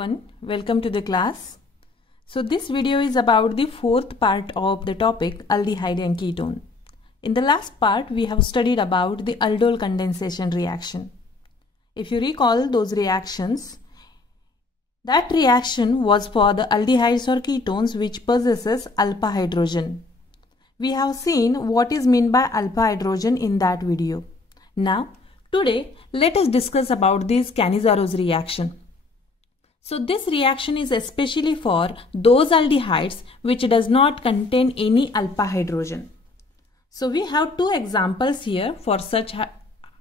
everyone, welcome to the class. So this video is about the fourth part of the topic aldehyde and ketone. In the last part we have studied about the aldol condensation reaction. If you recall those reactions, that reaction was for the aldehydes or ketones which possesses alpha hydrogen. We have seen what is meant by alpha hydrogen in that video. Now today let us discuss about this Cannizzaro reaction. So this reaction is especially for those aldehydes which does not contain any alpha hydrogen. So we have two examples here for such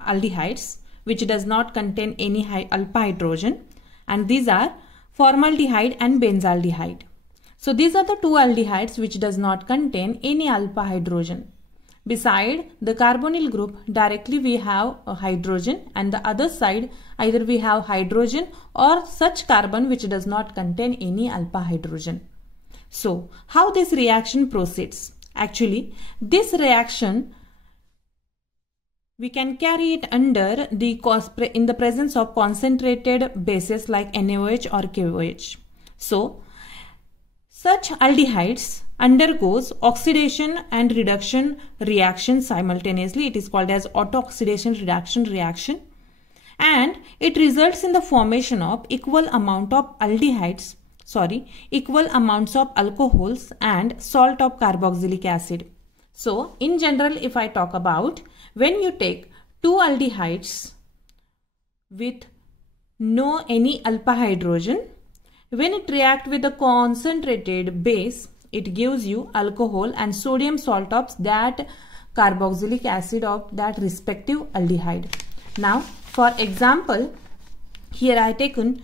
aldehydes which does not contain any alpha hydrogen, and these are formaldehyde and benzaldehyde. So these are the two aldehydes which does not contain any alpha hydrogen. Beside the carbonyl group, directly we have a hydrogen, and the other side either we have hydrogen or such carbon which does not contain any alpha hydrogen. So how this reaction proceeds? Actually, this reaction we can carry it under in the presence of concentrated bases like NaOH or KOH. So such aldehydes undergoes oxidation and reduction reaction simultaneously. It is called as auto-oxidation reduction reaction, and it results in the formation of equal amounts of alcohols and salt of carboxylic acid. So in general, if I talk about, when you take two aldehydes with no any alpha hydrogen, when it reacts with a concentrated base, it gives you alcohol and sodium salt of that carboxylic acid of that respective aldehyde. Now for example, here I taken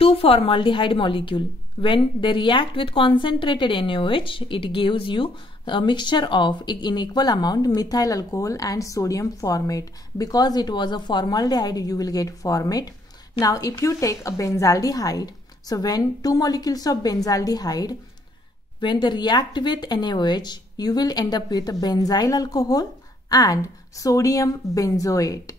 two formaldehyde molecule. When they react with concentrated NaOH, it gives you a mixture of in equal amount methyl alcohol and sodium formate. Because it was a formaldehyde, you will get formate. Now if you take a benzaldehyde, so when two molecules of benzaldehyde, when they react with NaOH, you will end up with benzyl alcohol and sodium benzoate.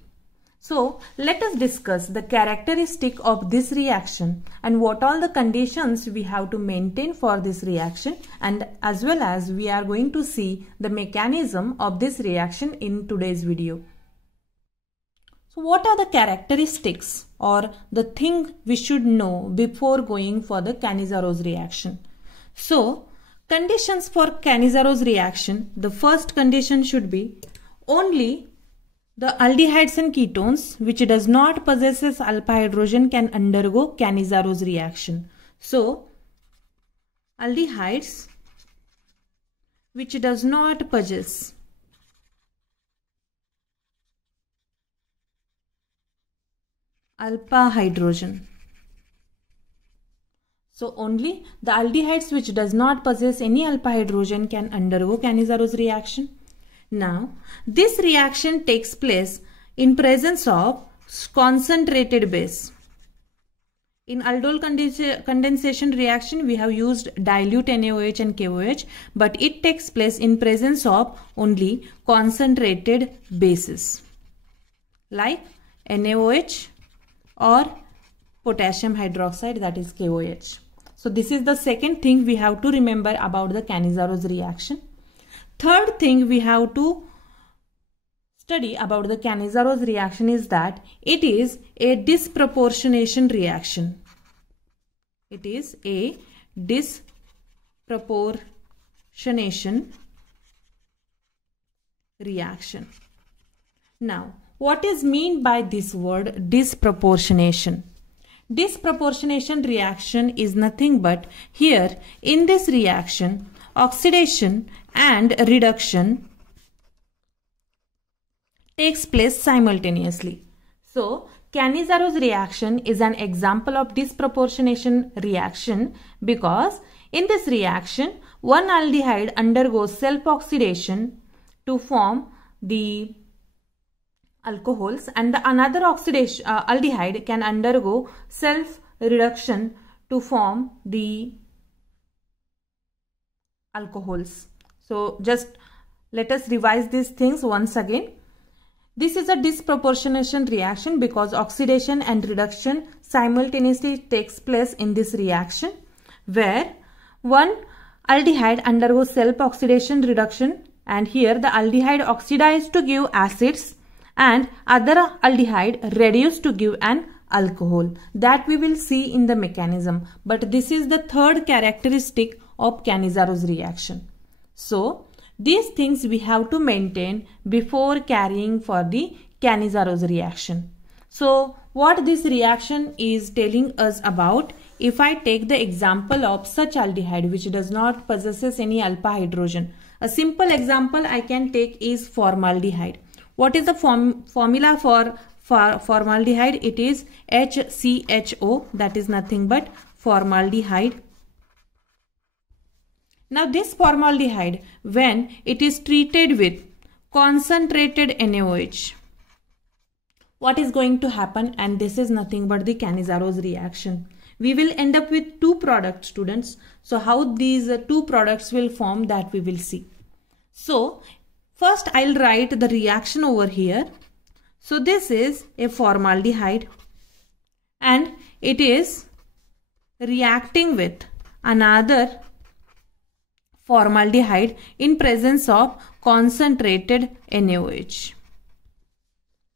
So let us discuss the characteristic of this reaction and what all the conditions we have to maintain for this reaction, and as well as we are going to see the mechanism of this reaction in today's video. So what are the characteristics or the thing we should know before going for the Cannizzaro reaction? So conditions for Cannizzaro reaction, the first condition should be only the aldehydes and ketones which does not possesses alpha hydrogen can undergo Cannizzaro reaction. So aldehydes which does not possess alpha hydrogen. So only the aldehydes which does not possess any alpha hydrogen can undergo Cannizzaro reaction. Now this reaction takes place in presence of concentrated base. In aldol condensation reaction we have used dilute NaOH and KOH, but it takes place in presence of only concentrated bases like NaOH or potassium hydroxide, that is KOH. So this is the second thing we have to remember about the Cannizzaro reaction. Third thing we have to study about the Cannizzaro reaction is that it is a disproportionation reaction. It is a disproportionation reaction. Now what is meant by this word disproportionation? Disproportionation reaction is nothing but, here in this reaction oxidation and reduction takes place simultaneously. So Cannizzaro reaction is an example of disproportionation reaction because in this reaction one aldehyde undergoes self-oxidation to form the alcohols, and the another aldehyde can undergo self-reduction to form the alcohols. So just let us revise these things once again. This is a disproportionation reaction because oxidation and reduction simultaneously takes place in this reaction, where one aldehyde undergoes self-oxidation reduction, and here the aldehyde oxidized to give acids and other aldehyde reduced to give an alcohol. That we will see in the mechanism, but this is the third characteristic of Cannizaro's reaction. So these things we have to maintain before carrying for the Cannizaro's reaction. So what this reaction is telling us about, if I take the example of such aldehyde which does not possesses any alpha hydrogen, a simple example I can take is formaldehyde. What is the formula for formaldehyde? It is HCHO, that is nothing but formaldehyde. Now this formaldehyde, when it is treated with concentrated NaOH, what is going to happen? And this is nothing but the Cannizaro's reaction. We will end up with two products, students. So how these two products will form, that we will see. So first I'll write the reaction over here. So this is a formaldehyde and it is reacting with another formaldehyde in presence of concentrated NaOH.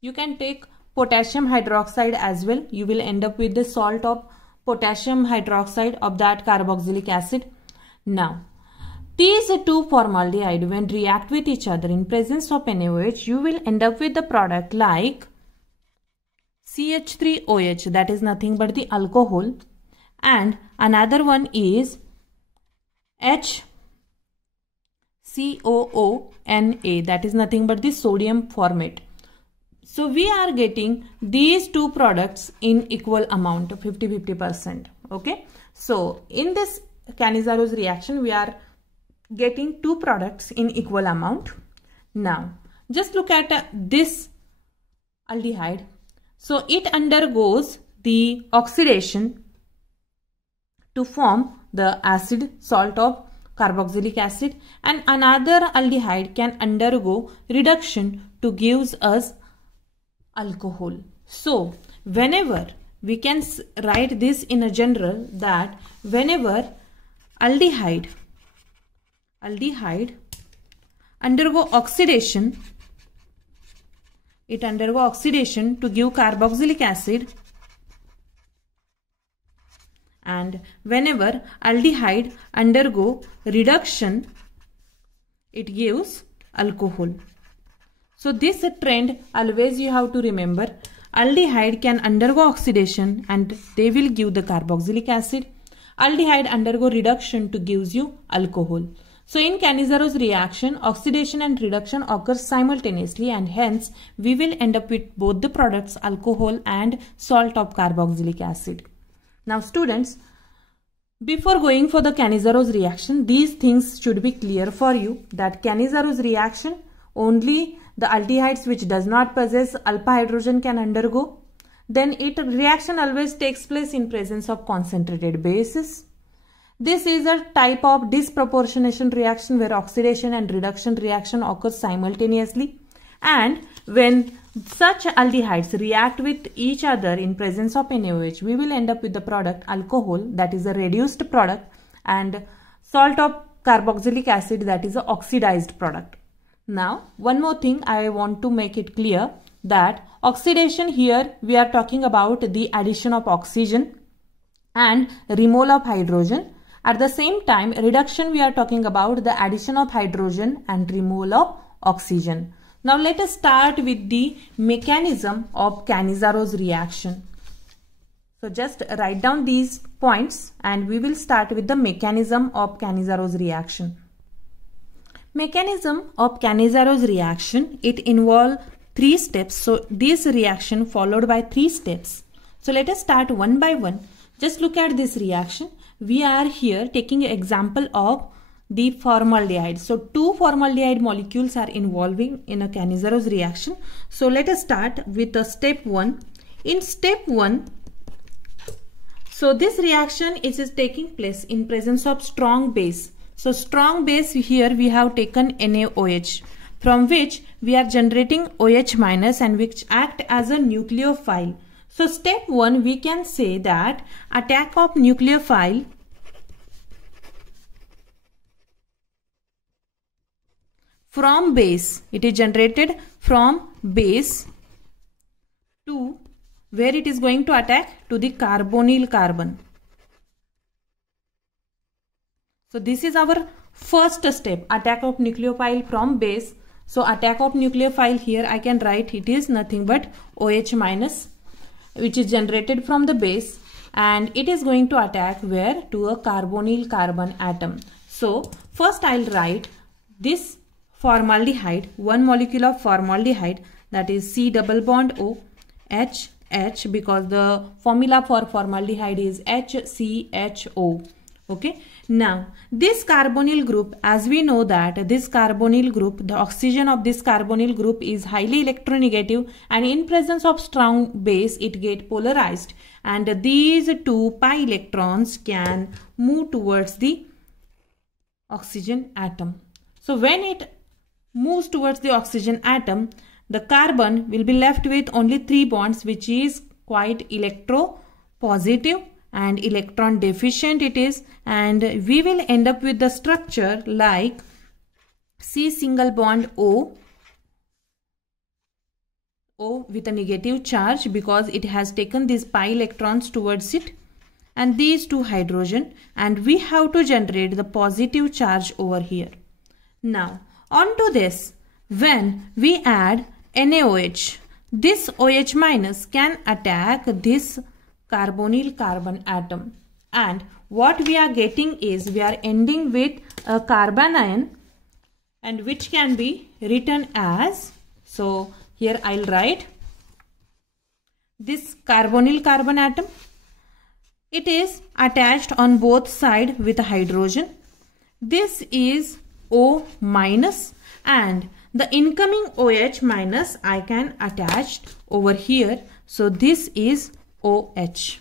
You can take potassium hydroxide as well. You will end up with the salt of potassium hydroxide of that carboxylic acid. Now, these two formaldehyde when react with each other in presence of NaOH, you will end up with the product like CH3OH, that is nothing but the alcohol, and another one is HCOONA, that is nothing but the sodium formate. So we are getting these two products in equal amount of 50-50%. Okay. So in this Cannizaro's reaction, we are getting two products in equal amount. Now just look at this aldehyde. So it undergoes the oxidation to form the acid salt of carboxylic acid, and another aldehyde can undergo reduction to gives us alcohol. So whenever we can write this in a general, that whenever aldehyde undergo oxidation, it undergo oxidation to give carboxylic acid, and whenever aldehyde undergo reduction, it gives alcohol. So this trend always you have to remember. Aldehyde can undergo oxidation and they will give the carboxylic acid. Aldehyde undergo reduction to gives you alcohol. So in Cannizaro's reaction, oxidation and reduction occurs simultaneously, and hence we will end up with both the products, alcohol and salt of carboxylic acid. Now students, before going for the Cannizaro's reaction, these things should be clear for you, that Cannizaro's reaction only the aldehydes which does not possess alpha hydrogen can undergo. Then reaction always takes place in presence of concentrated bases. This is a type of disproportionation reaction where oxidation and reduction reaction occurs simultaneously, and when such aldehydes react with each other in presence of NaOH, we will end up with the product alcohol, that is a reduced product, and salt of carboxylic acid, that is an oxidized product. Now one more thing I want to make it clear, that oxidation here we are talking about the addition of oxygen and removal of hydrogen. At the same time, reduction we are talking about the addition of hydrogen and removal of oxygen. Now let us start with the mechanism of Cannizaro's reaction. So just write down these points and we will start with the mechanism of Cannizaro's reaction. Mechanism of Cannizaro's reaction, it involves 3 steps. So this reaction followed by 3 steps. So let us start one by one. Just look at this reaction. We are here taking an example of the formaldehyde. So 2 formaldehyde molecules are involving in a Cannizaro's reaction. So let us start with the step 1. In step 1, so this reaction is taking place in presence of strong base. So strong base, here we have taken NaOH. from which we are generating OH minus and which act as a nucleophile. So step 1, we can say that attack of nucleophile from base. It is generated from base to where it is going to attack to the carbonyl carbon. So this is our first step, attack of nucleophile from base. So attack of nucleophile, here I can write it is nothing but OH minus, which is generated from the base, and it is going to attack where? To a carbonyl carbon atom. So first I'll write this formaldehyde, one molecule of formaldehyde, that is C double bond O H H, because the formula for formaldehyde is HCHO. Okay. Now this carbonyl group, as we know that this carbonyl group, the oxygen of this carbonyl group is highly electronegative, and in presence of strong base it get polarized, and these two pi electrons can move towards the oxygen atom. So when it moves towards the oxygen atom, the carbon will be left with only 3 bonds, which is quite electropositive and electron deficient it is, and we will end up with the structure like C single bond O with a negative charge because it has taken these pi electrons towards it, and these two hydrogen, and we have to generate the positive charge over here. Now onto this, when we add NaOH, this OH minus can attack this carbonyl carbon atom, and what we are getting is we are ending with a carbon ion, and which can be written as, so here I'll write this carbonyl carbon atom. It is attached on both sides with a hydrogen. This is O minus, and the incoming OH minus I can attach over here. So this is OH.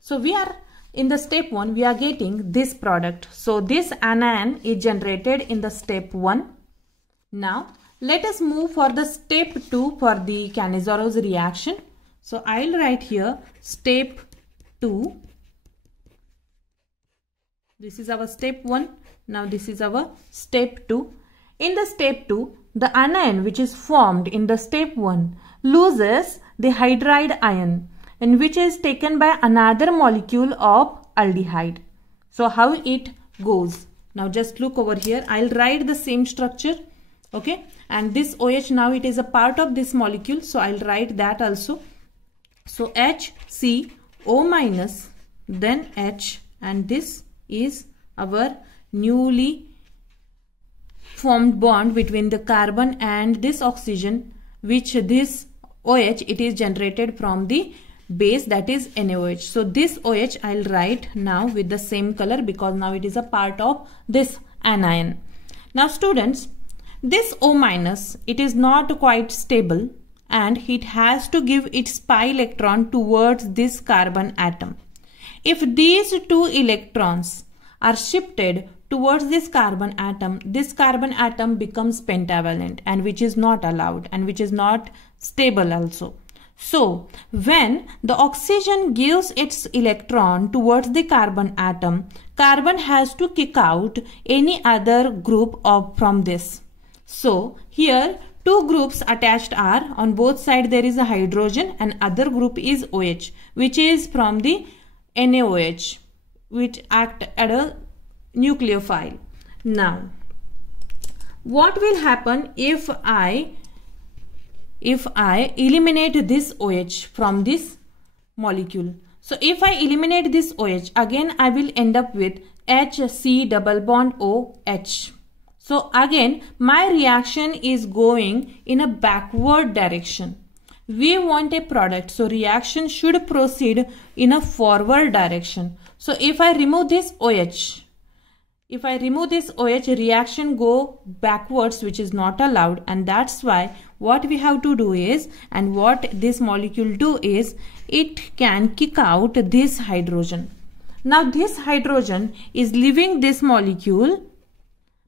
So we are in the step 1, we are getting this product. So this anion is generated in the step 1. Now let us move for the step 2 for the Cannizzaro reaction. So I'll write here step 2. This is our step 1. Now this is our step 2. In the step 2, the anion which is formed in the step 1 loses the hydride ion, and which is taken by another molecule of aldehyde. So how it goes? Now just look over here. I'll write the same structure. Okay. And this OH, now it is a part of this molecule. So I'll write that also. So HCO minus, then H, and this is our newly formed bond between the carbon and this oxygen, which this OH, it is generated from the base, that is NaOH. So this OH I'll write now with the same color because now it is a part of this anion. Now students, this O minus, it is not quite stable, and it has to give its pi electron towards this carbon atom. If these two electrons are shifted towards this carbon atom becomes pentavalent, and which is not allowed and which is not stable also. So when the oxygen gives its electron towards the carbon atom, carbon has to kick out any other group from this. So here two groups attached are, on both sides there is a hydrogen, and other group is OH, which is from the NaOH, which act as a nucleophile. Now what will happen if I eliminate this OH from this molecule? So if I eliminate this OH, again I will end up with HC double bond OH. So again my reaction is going in a backward direction. We want a product, so reaction should proceed in a forward direction. So if I remove this OH, reaction go backwards, which is not allowed, and that's why what we have to do is, and what this molecule do is, it can kick out this hydrogen. Now this hydrogen is leaving this molecule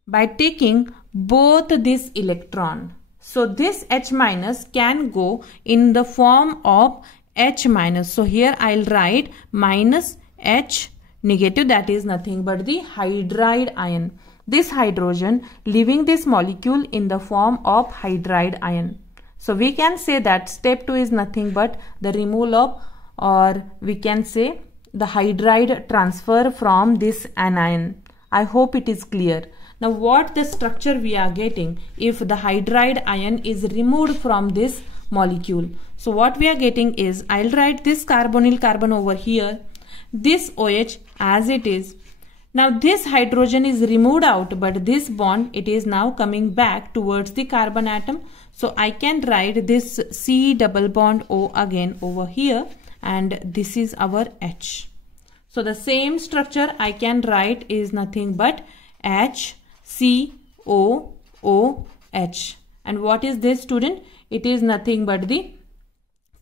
by taking both this electron. So this H minus can go in the form of H minus. So here I'll write minus H negative, that is nothing but the hydride ion. This hydrogen leaving this molecule in the form of hydride ion. So we can say that step 2 is nothing but the removal of, or we can say the hydride transfer from this anion. I hope it is clear. Now what the structure we are getting if the hydride ion is removed from this molecule? So what we are getting is, I'll write this carbonyl carbon over here, this OH as it is. Now this hydrogen is removed out, but this bond, it is now coming back towards the carbon atom. So I can write this C double bond O again over here, and this is our H. So the same structure I can write is nothing but HCOOH. And what is this, student? It is nothing but the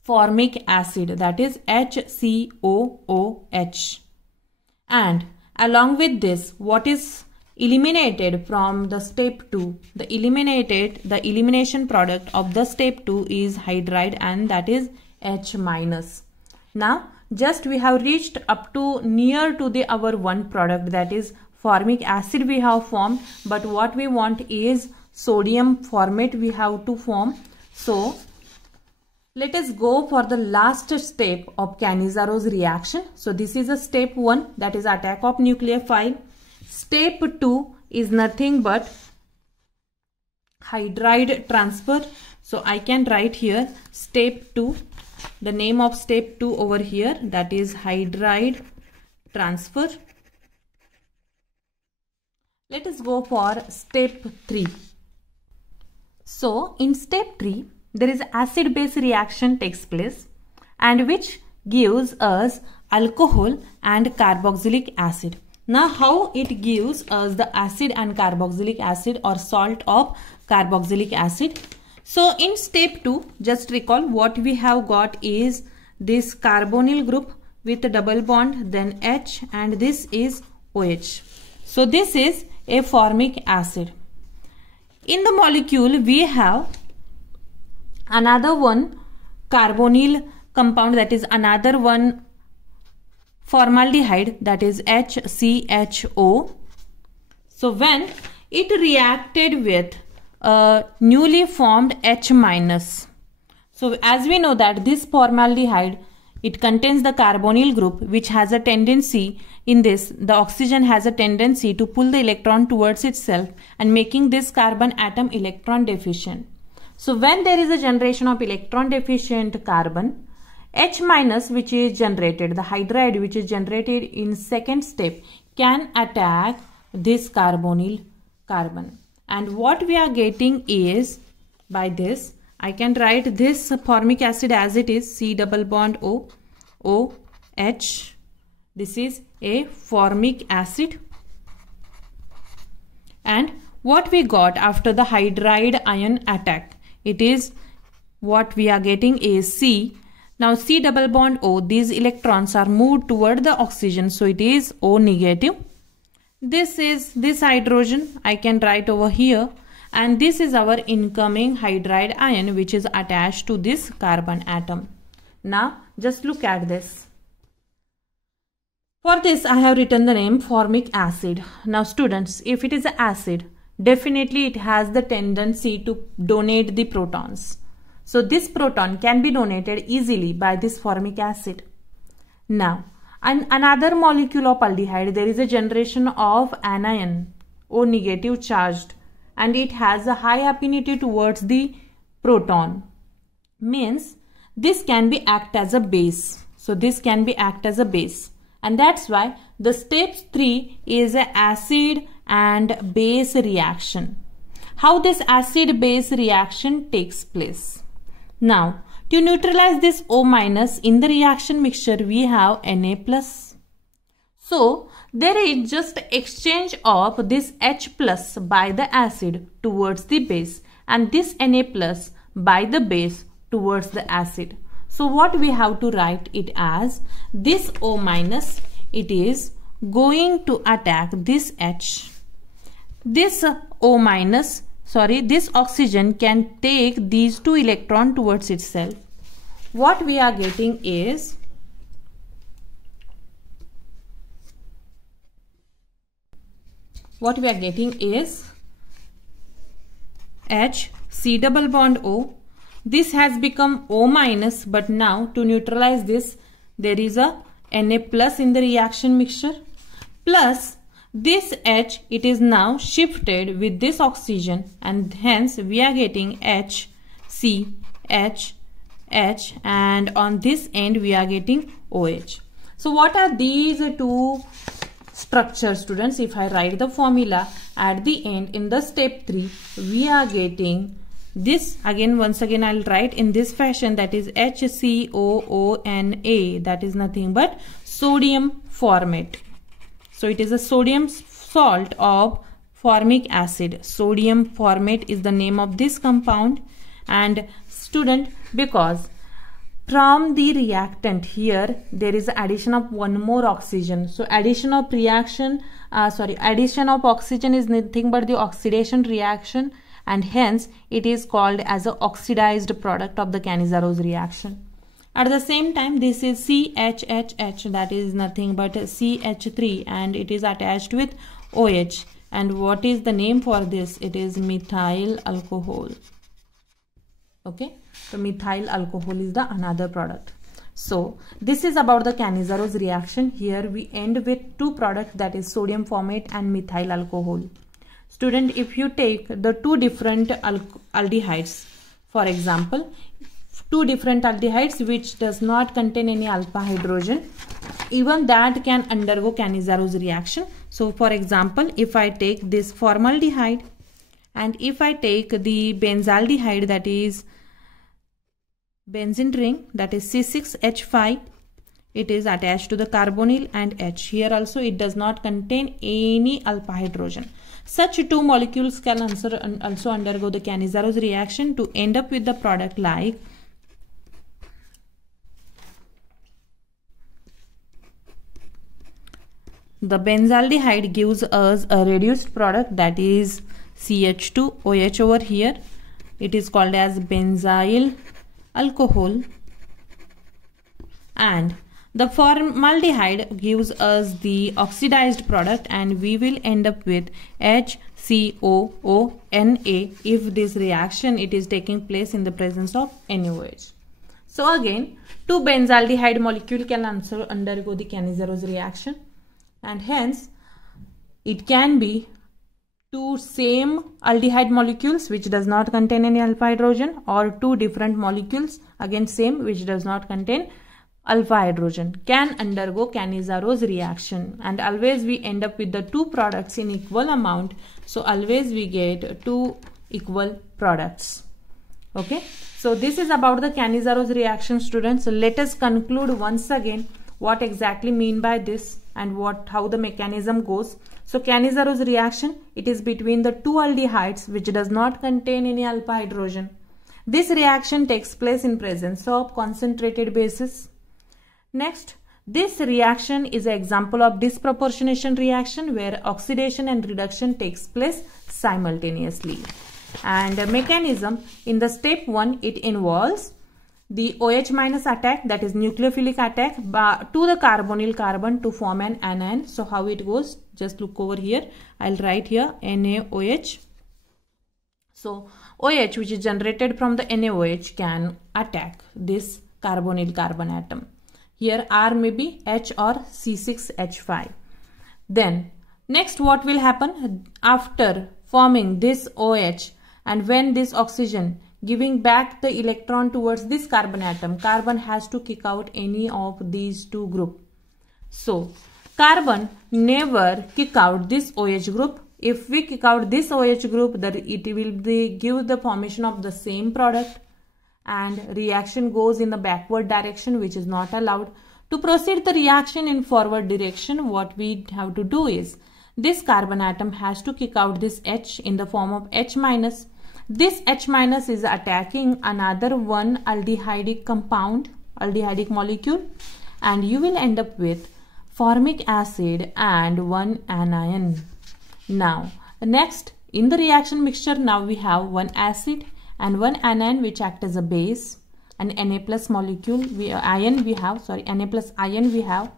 formic acid, that is HCOOH. And along with this, what is eliminated from the step 2? The elimination product of the step 2 is hydride, and that is H minus. Now just we have reached up to near to the our one product, that is formic acid we have formed, but what we want is sodium formate we have to form. So let us go for the last step of Cannizzaro reaction. So this is a step 1, that is attack of nucleophile. Step 2 is nothing but hydride transfer. So I can write here step 2, the name of step 2 over here, that is hydride transfer. Let us go for step 3. So in step 3, there is acid base reaction takes place, and which gives us alcohol and carboxylic acid. Now how it gives us the acid and carboxylic acid, or salt of carboxylic acid? So in step 2, just recall what we have got is this carbonyl group with a double bond, then H, and this is OH. So this is a formic acid. In the molecule we have another one carbonyl compound, that is another one formaldehyde, that is HCHO. So when it reacted with a newly formed H minus, so as we know that this formaldehyde, it contains the carbonyl group which has a tendency, in this the oxygen has a tendency to pull the electron towards itself and making this carbon atom electron deficient. So when there is a generation of electron deficient carbon, H minus which is generated, the hydride which is generated in second step, can attack this carbonyl carbon. And what we are getting is, by this I can write this formic acid as it is, C double bond O, OH. This is a formic acid. And what we got after the hydride ion attack, it is what we are getting is C. Now C double bond O, these electrons are moved toward the oxygen, so it is O negative. This is this hydrogen I can write over here, and this is our incoming hydride ion which is attached to this carbon atom. Now just look at this. For this I have written the name formic acid. Now students, if it is an acid, definitely it has the tendency to donate the protons. So this proton can be donated easily by this formic acid. Now another molecule of aldehyde, there is a generation of anion, O negative charged, and it has a high affinity towards the proton. Means this can be act as a base. So this can be act as a base. And that's why the step 3 is an acid and base reaction. How this acid base reaction takes place? Now to neutralize this O minus in the reaction mixture, we have Na plus. So there is just exchange of this H plus by the acid towards the base, and this Na plus by the base towards the acid. So what we have to write it as, this O minus, it is going to attack this H. This O minus this oxygen can take these 2 electrons towards itself. What we are getting is H, C double bond O. This has become O minus, but now to neutralize this, there is a Na plus in the reaction mixture. Plus this H, it is now shifted with this oxygen, and hence we are getting H, C, H, H, and on this end we are getting OH. So what are these two structures, students? If I write the formula at the end in the step 3, we are getting this again. Once again I'll write in this fashion, that is HCOONA, that is nothing but sodium formate. So it is a sodium salt of formic acid. Sodium formate is the name of this compound. And student, because from the reactant here there is addition of one more oxygen, so addition of oxygen is nothing but the oxidation reaction, and hence it is called as an oxidized product of the Cannizzaro reaction. At the same time, this is CHHH, that is nothing but CH3, and it is attached with OH. And what is the name for this? It is methyl alcohol. Okay, so methyl alcohol is the another product. So this is about the Cannizzaro reaction. Here we end with 2 products, that is sodium formate and methyl alcohol. Student, if you take the 2 different aldehydes, for example, 2 different aldehydes which does not contain any alpha hydrogen, even that can undergo Cannizzaro reaction. So for example, if I take this formaldehyde and if I take the benzaldehyde, that is benzene ring, that is C6H5, it is attached to the carbonyl and H. Here also it does not contain any alpha hydrogen. Such 2 molecules can also undergo the Cannizzaro reaction to end up with the product like the benzaldehyde gives us a reduced product, that is CH2OH over here. It is called as benzyl alcohol, and the formaldehyde gives us the oxidized product, and we will end up with HCOONA if this reaction it is taking place in the presence of NaOH. So again, 2 benzaldehyde molecule can also undergo the Cannizzaro reaction, and hence it can be 2 same aldehyde molecules which does not contain any alpha hydrogen, or 2 different molecules again same which does not contain alpha hydrogen can undergo Cannizzaro reaction, and always we end up with the 2 products in equal amount. So always we get 2 equal products. Okay, so this is about the Cannizzaro reaction, students. So let us conclude once again what exactly mean by this and how the mechanism goes. So Cannizzaro reaction, it is between the 2 aldehydes which does not contain any alpha hydrogen. This reaction takes place in presence of concentrated bases. Next, this reaction is an example of disproportionation reaction where oxidation and reduction takes place simultaneously. And the mechanism in the step 1, it involves the OH minus attack, that is nucleophilic attack to the carbonyl carbon to form an anion. So how it goes, just look over here. I'll write here NaOH. So OH which is generated from the NaOH can attack this carbonyl carbon atom. Here R may be H or C6H5. Then next what will happen after forming this OH, and when this oxygen giving back the electron towards this carbon atom, carbon has to kick out any of these 2 groups. So carbon never kick out this OH group. If we kick out this OH group, that it will give the formation of the same product, and reaction goes in the backward direction, which is not allowed. To proceed the reaction in forward direction, what we have to do is this carbon atom has to kick out this H in the form of H minus. This H minus is attacking another one aldehydic compound, aldehydic molecule, and you will end up with formic acid and one anion. Now next, in the reaction mixture now we have one acid and one anion which act as a base, and Na plus molecule Na plus ion we have.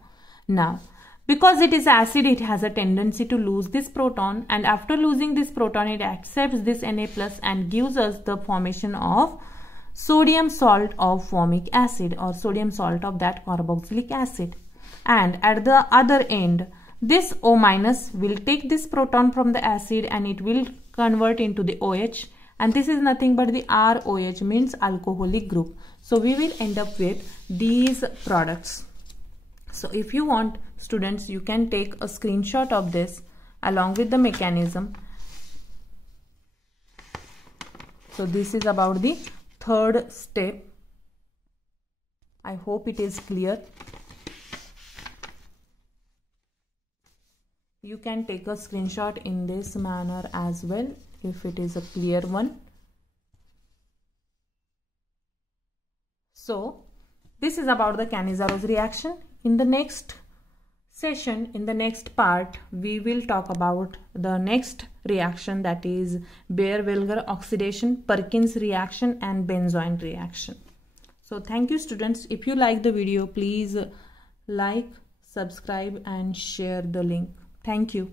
Now because it is acid, it has a tendency to lose this proton, and after losing this proton it accepts this Na plus and gives us the formation of sodium salt of formic acid, or sodium salt of that carboxylic acid. And at the other end, this O minus will take this proton from the acid and it will convert into the OH, and this is nothing but the ROH, means alcoholic group. So we will end up with these products. So if you want, students, you can take a screenshot of this along with the mechanism. So this is about the third step. I hope it is clear. You can take a screenshot in this manner as well if it is a clear one. So this is about the Cannizzaro reaction. In the next session, in the next part, we will talk about the next reaction, that is Baeyer-Welger oxidation, Perkins reaction and benzoin reaction. So thank you, students. If you like the video, please like, subscribe and share the link. Thank you.